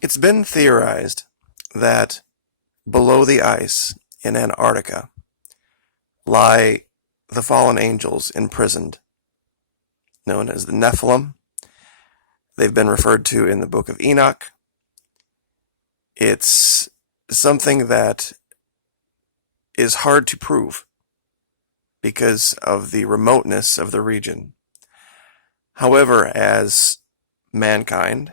It's been theorized that below the ice in Antarctica lie the fallen angels imprisoned, known as the Nephilim. They've been referred to in the Book of Enoch. It's something that is hard to prove because of the remoteness of the region. However, as mankind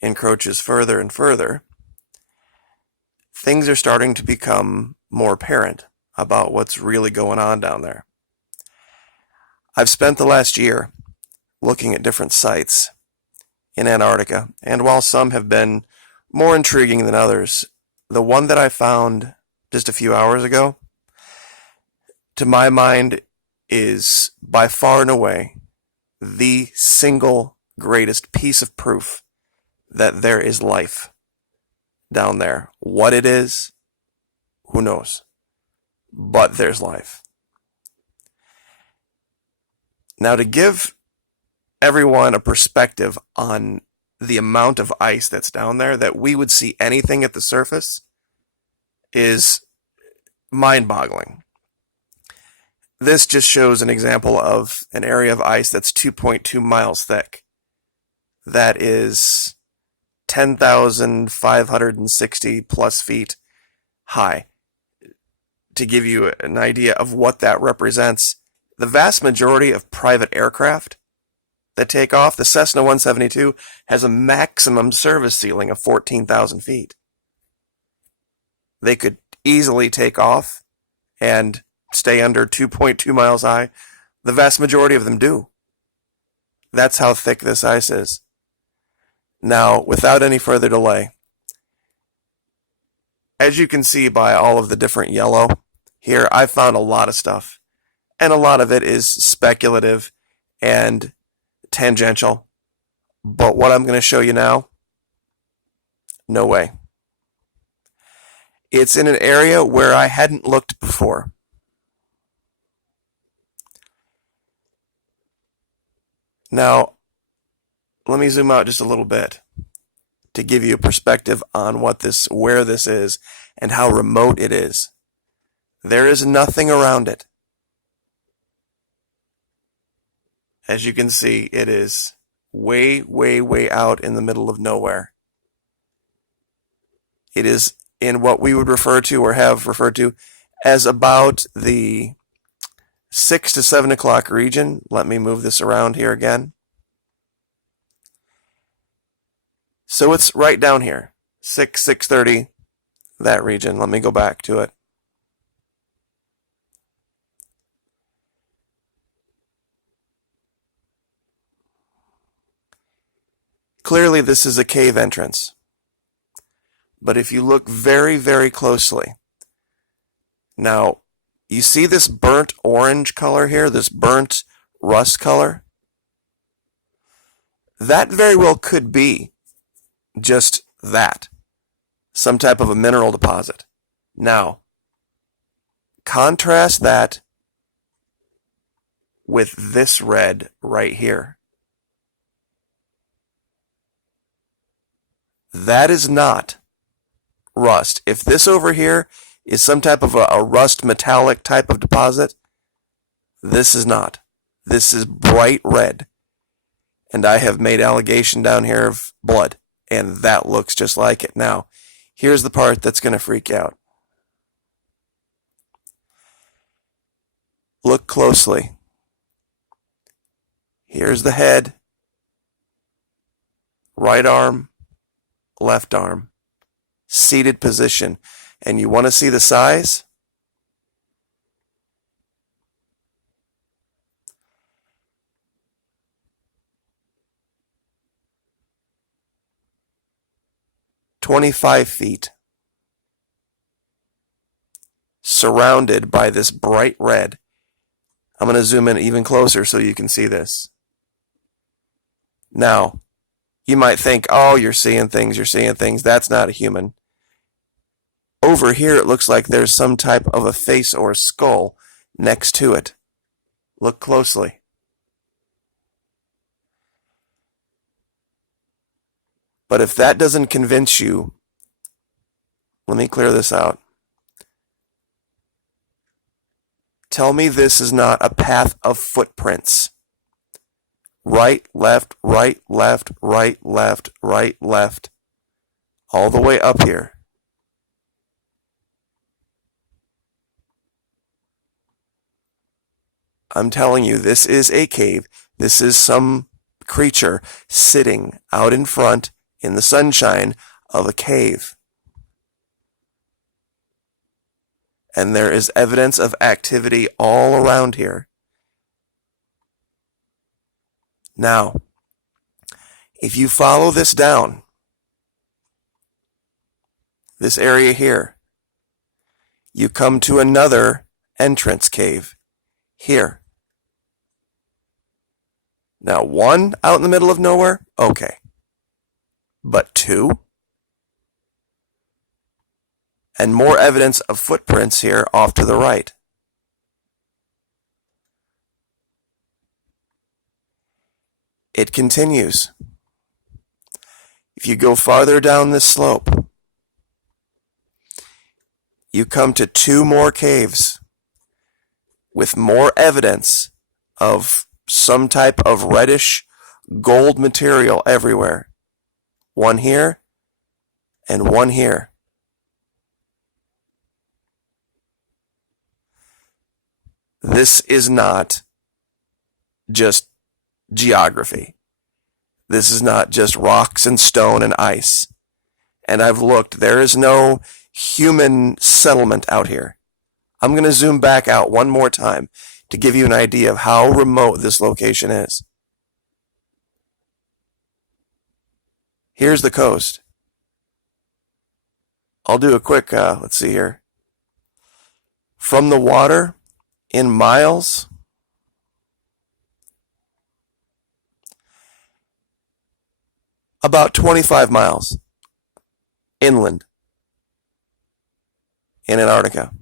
encroaches further and further, things are starting to become more apparent about what's really going on down there. I've spent the last year looking at different sites in Antarctica, and while some have been more intriguing than others, the one that I found just a few hours ago, to my mind, is by far and away the single greatest piece of proof that there is life down there. What it is, who knows? But there's life. Now, to give everyone a perspective on the amount of ice that's down there, that we would see anything at the surface, is mind-boggling. This just shows an example of an area of ice that's 2.2 miles thick. That is 10,560 plus feet high. To give you an idea of what that represents, the vast majority of private aircraft that take off, the Cessna 172 has a maximum service ceiling of 14,000 feet. They could easily take off and stay under 2.2 miles high. The vast majority of them do. That's how thick this ice is. Now, without any further delay, as you can see by all of the different yellow here, I found a lot of stuff. And a lot of it is speculative and tangential. But what I'm going to show you now, no way. It's in an area where I hadn't looked before. Now, let me zoom out just a little bit to give you a perspective on where this is and how remote it is. There is nothing around it. As you can see, it is way, way, way out in the middle of nowhere. It is in what we would refer to or have referred to as about the 6 to 7 o'clock region. Let me move this around here again. So it's right down here, 6:30, that region. Let me go back to it. Clearly, this is a cave entrance. But if you look very, very closely, now, you see this burnt orange color here, this burnt rust color? That very well could be just that, some type of a mineral deposit. Now, contrast that with this red right here. That is not rust. If this over here is some type of a rust metallic type of deposit, this is not. This is bright red. And I have made allegation down here of blood, and that looks just like it. Now, here's the part that's going to freak you out. Look closely. Here's the head, right arm, left arm, seated position. And you want to see the size? "25 feet. Surrounded by this bright red." I'm going to zoom in even closer so you can see this. Now, you might think, oh, you're seeing things. That's not a human. Over here, it looks like there's some type of a face or a skull next to it. Look closely. But if that doesn't convince you, let me clear this out. Tell me this is not a path of footprints. Right, left, right, left, right, left, right, left. All the way up here. I'm telling you, this is a cave. This is some creature sitting out in front in the sunshine of a cave. And there is evidence of activity all around here. Now, if you follow this down, this area here, you come to another entrance cave here. Now, one out in the middle of nowhere, okay. But two? And more evidence of footprints here off to the right. It continues. If you go farther down this slope, you come to two more caves with more evidence of some type of reddish gold material everywhere. One here and one here. This is not just geography. This is not just rocks and stone and ice. And I've looked, there is no human settlement out here. I'm going to zoom back out one more time to give you an idea of how remote this location is. Here's the coast. I'll do a quick, let's see here. From the water, in miles, about 25 miles inland in Antarctica.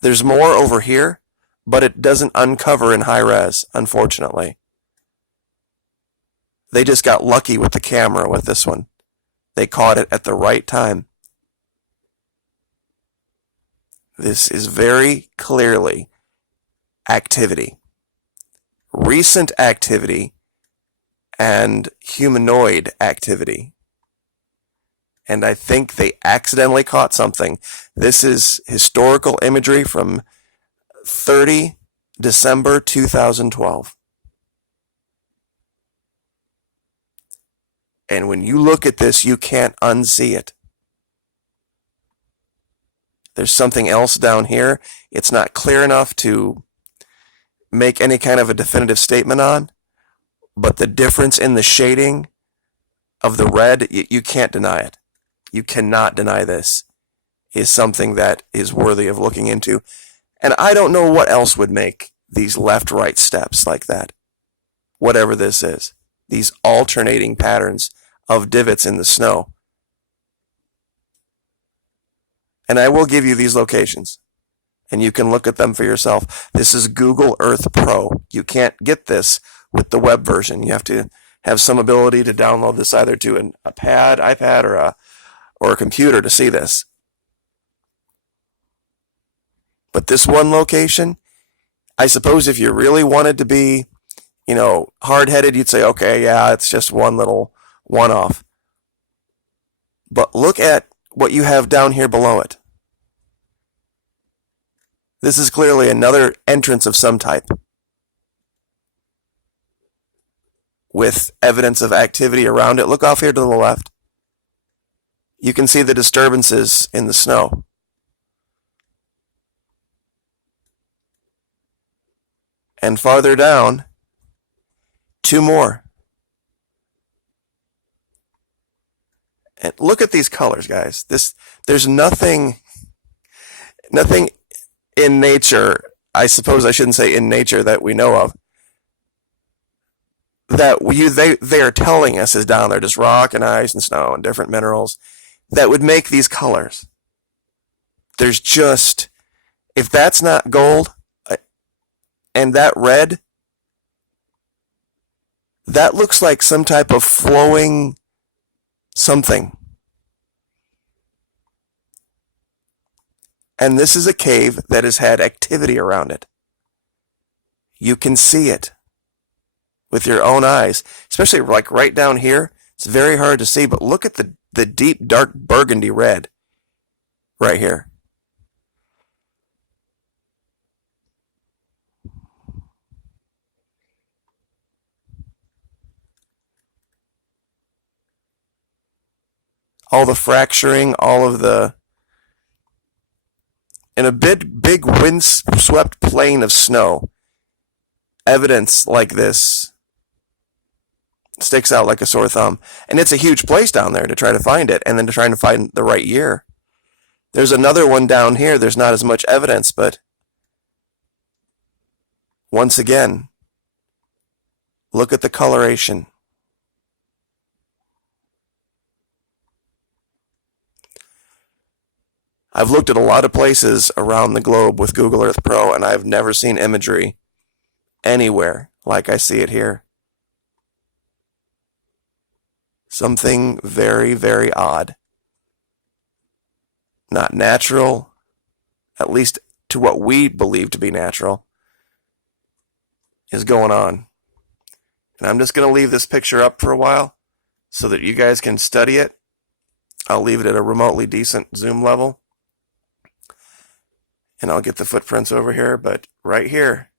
There's more over here, but it doesn't uncover in high res, unfortunately. They just got lucky with the camera with this one. They caught it at the right time. This is very clearly activity. Recent activity and humanoid activity. And I think they accidentally caught something. This is historical imagery from 30 December 2012. And when you look at this, you can't unsee it. There's something else down here. It's not clear enough to make any kind of a definitive statement on, but the difference in the shading of the red, you can't deny it. You cannot deny this is something that is worthy of looking into. And I don't know what else would make these left-right steps like that. Whatever this is. These alternating patterns of divots in the snow. And I will give you these locations. And you can look at them for yourself. This is Google Earth Pro. You can't get this with the web version. You have to have some ability to download this either to a pad, iPad, or a computer to see this. But this one location, I suppose if you really wanted to be, hard-headed, you'd say, okay, yeah, it's just one little one-off. But look at what you have down here below it. This is clearly another entrance of some type, with evidence of activity around it. Look off here to the left. You can see the disturbances in the snow. And farther down, two more. And look at these colors, guys. There's nothing in nature, I suppose I shouldn't say in nature that we know of, that they are telling us is down there, just rock and ice and snow and different minerals that would make these colors. There's just, if that's not gold, and that red That looks like some type of flowing something. And this is a cave that has had activity around it. You can see it with your own eyes, especially like right down here. It's very hard to see, but look at the deep, dark burgundy red right here. All the fracturing, all of the... In a big wind-swept plain of snow, evidence like this sticks out like a sore thumb. And it's a huge place down there to try to find it, and then to try to find the right year. There's another one down here. There's not as much evidence, but once again, look at the coloration. I've looked at a lot of places around the globe with Google Earth Pro, and I've never seen imagery anywhere like I see it here. Something very, very odd. Not natural, at least to what we believe to be natural, is going on. And I'm just going to leave this picture up for a while so that you guys can study it. I'll leave it at a remotely decent zoom level. And I'll get the footprints over here, but right here,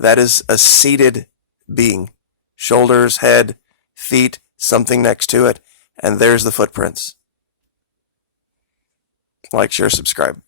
that is a seated being. Shoulders, head, feet, something next to it, and there's the footprints. Like, share, subscribe.